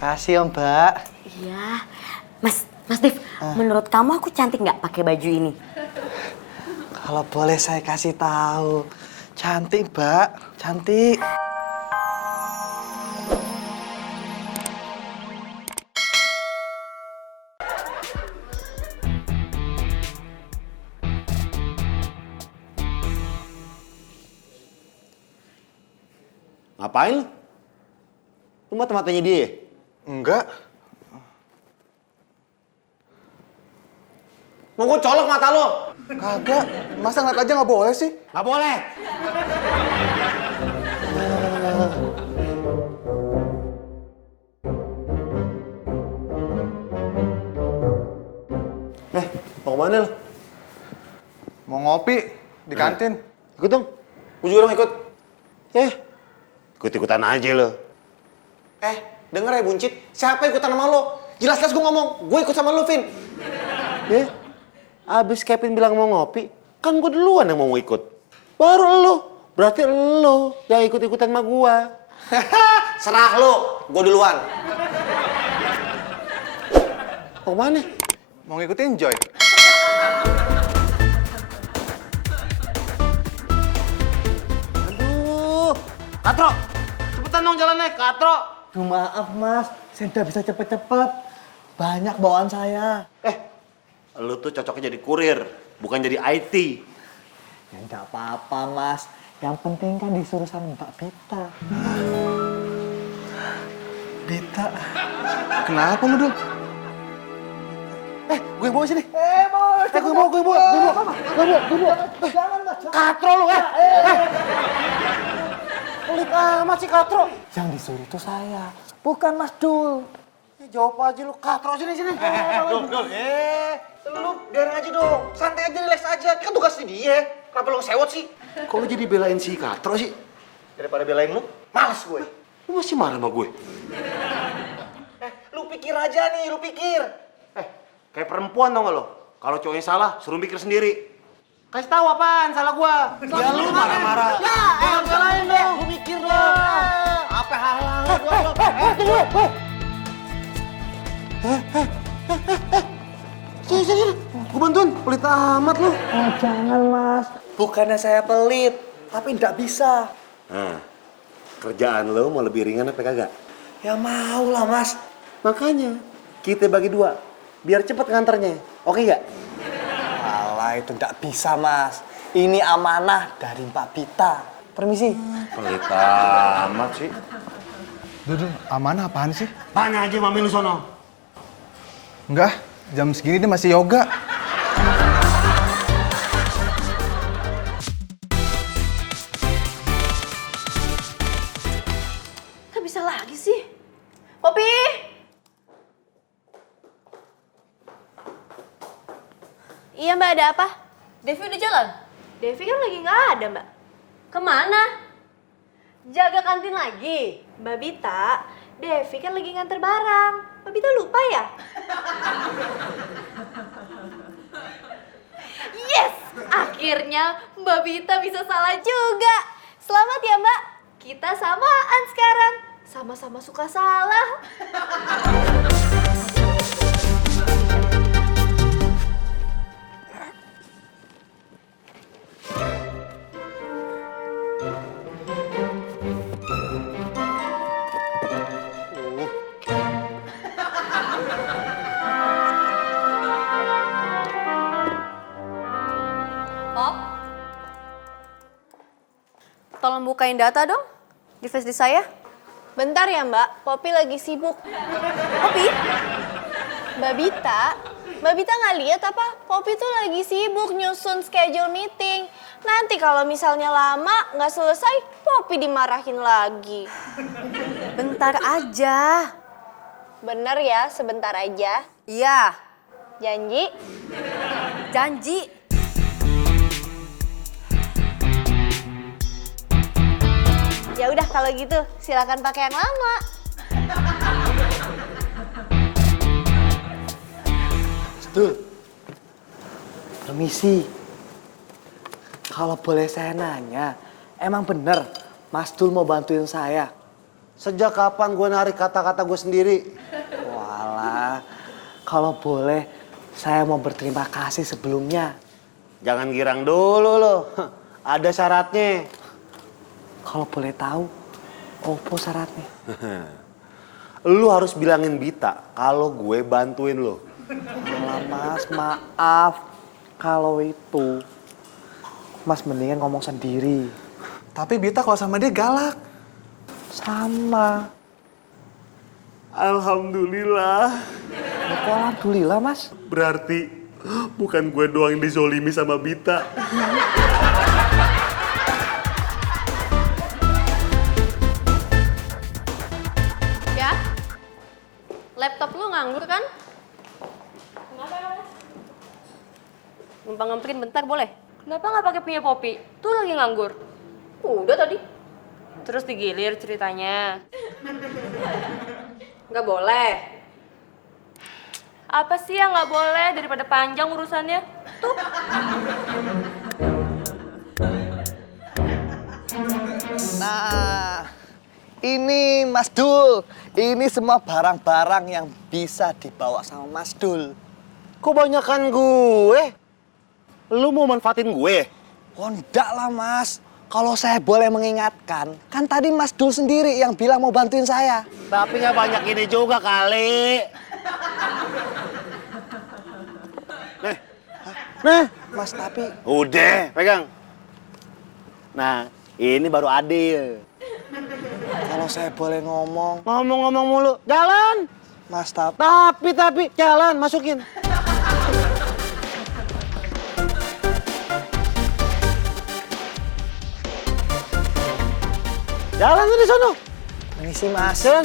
Kasih Om, Mbak. Iya. Mas Div, menurut kamu aku cantik nggak pakai baju ini? Kalau boleh saya kasih tahu. Cantik, Mbak. Cantik. Ngapain lu? Lu mata-matanya dia ya? Enggak. Mau gue colok mata lo? Kagak. Masa ngeliat aja nggak boleh sih? Nggak boleh. Mau kemana lu? Mau ngopi di kantin. Ikut dong. Gue juga dong ikut. Ikut-ikutan aja lo. Denger ya buncit. Siapa ikutan sama lo? Jelas-jelas gue ngomong. Gue ikut sama lo, Vin. Abis Kevin bilang mau ngopi, kan gue duluan yang mau ikut. Baru lo. Berarti lo yang ikut-ikutan sama gue. Serah lo. Gue duluan. Mau kemana? Mau ngikutin Joy. Aduh. Katro. Cepetan dong jalannya, Katro. Duh, maaf, Mas. Saya nggak bisa cepet-cepet. Banyak bawaan saya. Lu tuh cocoknya jadi kurir, bukan jadi IT. Ya nggak apa-apa, Mas. Yang penting kan disuruh sama Mbak Bita. Bita? Kenapa lu, Dul? Gue bawa sini. Gue bawa. Jangan, Mas. Katro lu, Pelit amat sih Katro. Yang disuruh itu saya, bukan Mas Dul. Jawab aja lu, Katro sini. Lu biarin aja dong. Santai aja, relax aja. Kan tugasnya dia. Kenapa lu ngesewot sih? Kok lu jadi belain si Katro sih? Daripada belain lu, males gue. Lu masih marah sama gue? Lu pikir aja nih, lu pikir. Kayak perempuan dong lo. Kalau cowoknya salah, suruh mikir sendiri. Kasih tahu apaan salah gua. Ya lu marah-marah. Jangan belain dong, lu mikir dong. Apa halang lu? Sini. Gua bantuin. Pelit amat lu. Jangan, Mas. Bukannya saya pelit, tapi nggak bisa. Kerjaan lo mau lebih ringan apa kagak? Ya mau lah, Mas. Makanya kita bagi dua. Biar cepet nganternya. Oke gak? Alah, itu nggak bisa, Mas. Ini amanah dari Mbak Bita. Permisi. Pelit amat sih. Duh, amanah apaan sih? Tanya aja mami lu sono. Enggak, jam segini dia masih yoga. Kok bisa lagi sih? Popi! Iya Mbak, ada apa? Devi udah jalan? Devi kan lagi nggak ada Mbak. Kemana? Jaga kantin lagi? Mbak Bita, Devi kan lagi nganter barang. Mbak Bita lupa ya? Yes! Akhirnya Mbak Bita bisa salah juga. Selamat ya Mbak, kita samaan sekarang. Sama-sama suka salah. Pop, tolong bukain data dong di flash disk saya. Bentar ya Mbak, Poppy lagi sibuk. Poppy? Mbak Bita nggak lihat apa? Poppy tuh lagi sibuk nyusun schedule meeting. Nanti kalau misalnya lama nggak selesai, Poppy dimarahin lagi. Bentar aja. Bener ya, sebentar aja. Iya, Janji? janji. Ya udah kalau gitu, silakan pakai yang lama. Dul. Permisi. Kalau boleh saya nanya, emang bener Mas Dul mau bantuin saya? Sejak kapan gue narik kata-kata gue sendiri? Walah, kalau boleh saya mau berterima kasih sebelumnya. Jangan girang dulu lo. Ada syaratnya. Kalau boleh tahu, opo syaratnya? Lu harus bilangin Bita kalau gue bantuin lo. Alah Mas, maaf. Kalau itu, Mas mendingan ngomong sendiri. Tapi Bita kalau sama dia galak. Sama. Alhamdulillah. Kok alhamdulillah Mas? Berarti bukan gue doang yang dizolimi sama Bita. Ya? Laptop lu nganggur kan? Numpang-ngemperin bentar boleh? Kenapa nggak pakai punya Poppy? Tuh lagi nganggur. Udah tadi. Terus digilir ceritanya. Nggak boleh. Apa sih yang nggak boleh daripada panjang urusannya? Tuh. Nah, ini Mas Dul. Ini semua barang-barang yang bisa dibawa sama Mas Dul. Kok banyakan gue? Lu mau manfaatin gue? Oh, enggak lah Mas. Kalau saya boleh mengingatkan, kan tadi Mas Dul sendiri yang bilang mau bantuin saya. Tapi nggak banyak ini juga kali. Nah, Mas, tapi udah, pegang. Nah, ini baru adil. kalau saya boleh ngomong, Ngomong-ngomong mulu, jalan. Mas, Tapi, jalan, masukin. Jalan tuh di sono. permisi Mas. Jalan.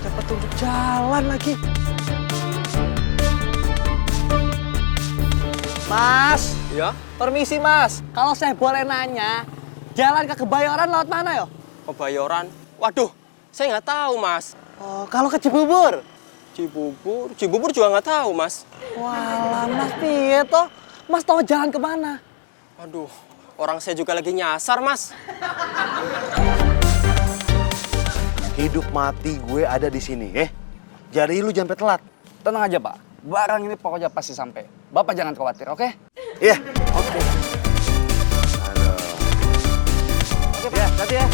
Ada petunjuk jalan lagi. Mas. Ya, Permisi Mas. Kalau saya boleh nanya, jalan ke Kebayoran lewat mana yo? Kebayoran. Waduh, saya nggak tahu, Mas. Oh, kalau ke Cibubur? Cibubur juga nggak tahu, Mas. Walah, Mas piye toh? Mas tahu jalan kemana? Waduh, orang saya juga lagi nyasar, Mas. Hidup mati gue ada di sini, Jadi lu jangan telat. Tenang aja, Pak. Barang ini pokoknya pasti sampai. Bapak jangan khawatir, oke? Iya. Oke. Aduh. Ya, hati ya.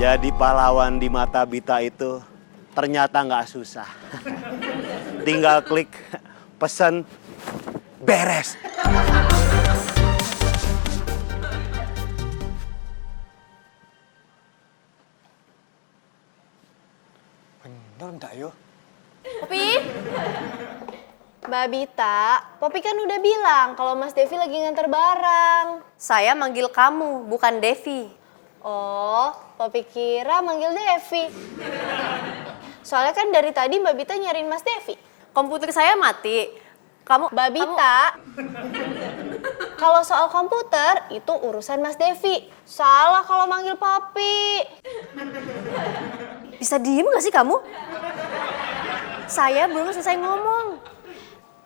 Jadi pahlawan di mata Bita itu ternyata nggak susah. Tinggal klik pesan beres. Bener enggak yo? Popi? Mbak Bita, Popi kan udah bilang kalau Mas Devi lagi nganter barang. Saya manggil kamu, bukan Devi. Oh, Popi kira manggil Devi. Soalnya kan dari tadi Mbak Bita nyariin Mas Devi. Komputer saya mati. Mbak Bita, kalau soal komputer itu urusan Mas Devi. Salah kalau manggil Popi. Bisa diem gak sih kamu? Saya belum selesai ngomong.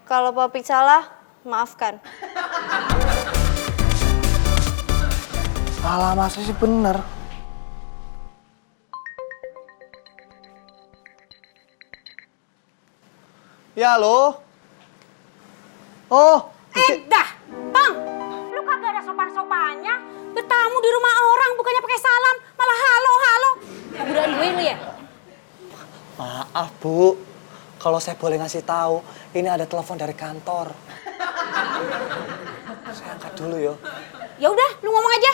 Kalau Popi salah, maafkan. Alah, masa sih bener? Ya, halo? Oh, Dah, Bang. Lu kagak ada sopan-sopannya. Bertamu di rumah orang bukannya pakai salam, malah halo-halo. Budaan gue lu ya? maaf Bu. Kalau saya boleh ngasih tahu, ini ada telepon dari kantor. Saya angkat dulu yo. Ya udah, lu ngomong aja.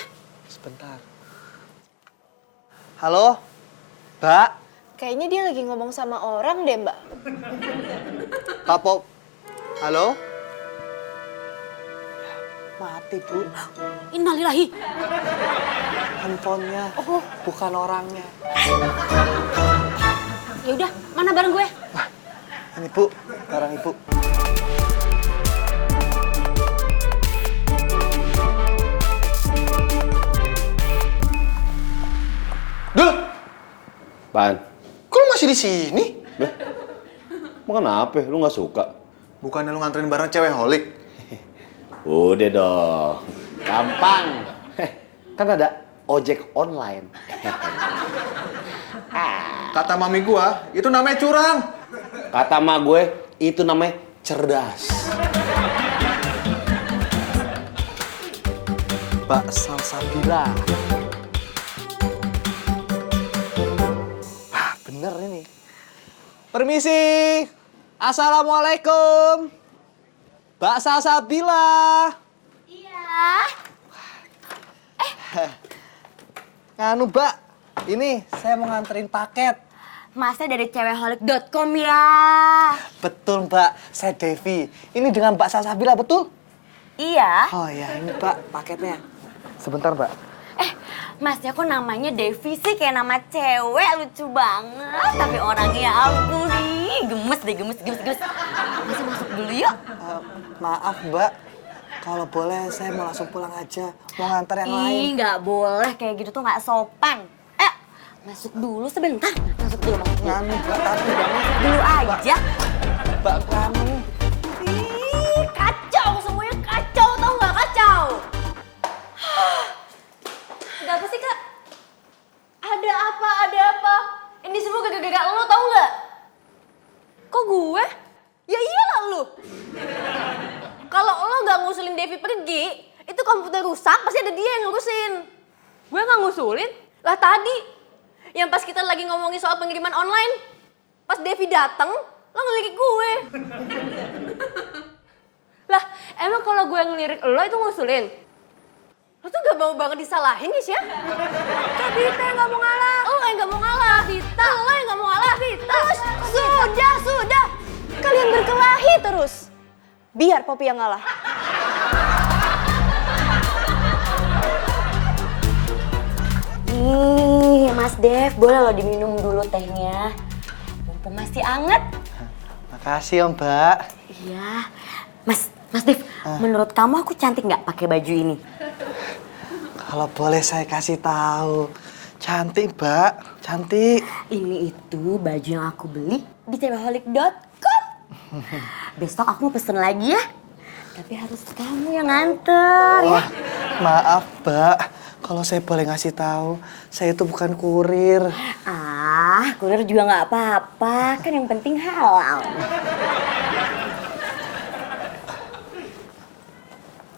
Sebentar. Halo, Mbak. Kayaknya dia lagi ngomong sama orang deh, Mbak. Pak Pop. Halo? Mati, Bu. Innalillahi. Handphonenya, bukan orangnya. Ya udah, mana bareng gue? Ini, Bu. Barang Ibu. Pan, Kok lu masih di sini? mau kenapa? Lu nggak suka? Bukannya lu nganterin barang cewek holik? Udah dong, gampang. Kan ada ojek online. Kata mami gua, itu namanya curang. Kata emak gue, itu namanya cerdas. Mbak Salsabila. Ah, bener ini. Permisi. Assalamualaikum. Mbak Salsabila. Iya. Nganu, Mbak. Ini saya mau nganterin paket. Masnya dari cewekholik.com ya. Betul, Mbak. Saya Devi. Ini dengan Mbak Salsabila, betul? Iya. Oh ya, ini Mbak paketnya. Sebentar, Mbak. Masnya kok namanya Devi sih kayak nama cewek, lucu banget. Tapi orangnya ampun nih, gemes deh, gemes. Masnya masuk dulu yuk. Maaf, Mbak. Kalau boleh saya mau langsung pulang aja. Mau nganter yang lain. Ih, nggak boleh kayak gitu tuh nggak sopan. Masuk dulu sebentar. Masuk dulu. Nganu, Mbak. Tapi Mbak, Masuk dulu aja. Mbak nganu. Ih, kacau semuanya kacau, tau nggak kacau? Ada apa sih, Kak? Ada apa? Ini semua gara-gara lo, tau nggak? Kok gue? Ya iyalah lu. Kalau lo nggak ngusulin Devi pergi, itu komputer rusak, pasti ada dia yang ngurusin. Gue nggak ngusulin? Lah tadi, yang pas kita lagi ngomongin soal pengiriman online, pas Devi dateng, lo ngelirik gue. Lah, emang kalau gue ngelirik lo itu ngusulin? Lo tuh gak mau banget disalahin, Nis, ya? Kabita yang gak mau ngalah. Lo yang gak mau ngalah. Kabita. Lo yang gak mau ngalah. Kabita. Sudah. Kalian berkelahi terus. Biar Poppy yang ngalah. Nih, Mas Dev, boleh lo diminum dulu tehnya. Mumpung masih anget. Makasih, Om, Mbak. Iya. Mas Dev, menurut kamu aku cantik nggak pakai baju ini? Kalau boleh saya kasih tahu. Cantik, Mbak. Cantik. Ini itu baju yang aku beli di cewekholik.com. Besok aku mau pesen lagi ya. Tapi harus kamu yang nganter ya. Wah, maaf, Mbak. Kalau saya boleh ngasih tahu, saya itu bukan kurir. Kurir juga nggak apa-apa. Kan yang penting halal.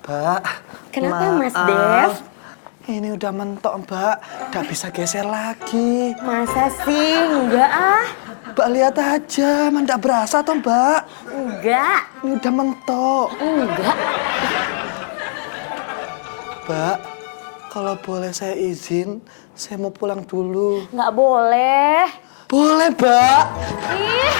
Mbak. Kenapa, maaf. Mas Dev? Ini udah mentok, Mbak. Nggak bisa geser lagi. Masa sih? Enggak ah. Mbak lihat aja, emang nggak berasa toh, Mbak? Enggak. Ini udah mentok. Enggak. Mbak, kalau boleh saya izin, saya mau pulang dulu. Nggak boleh. Boleh, Mbak. Ih,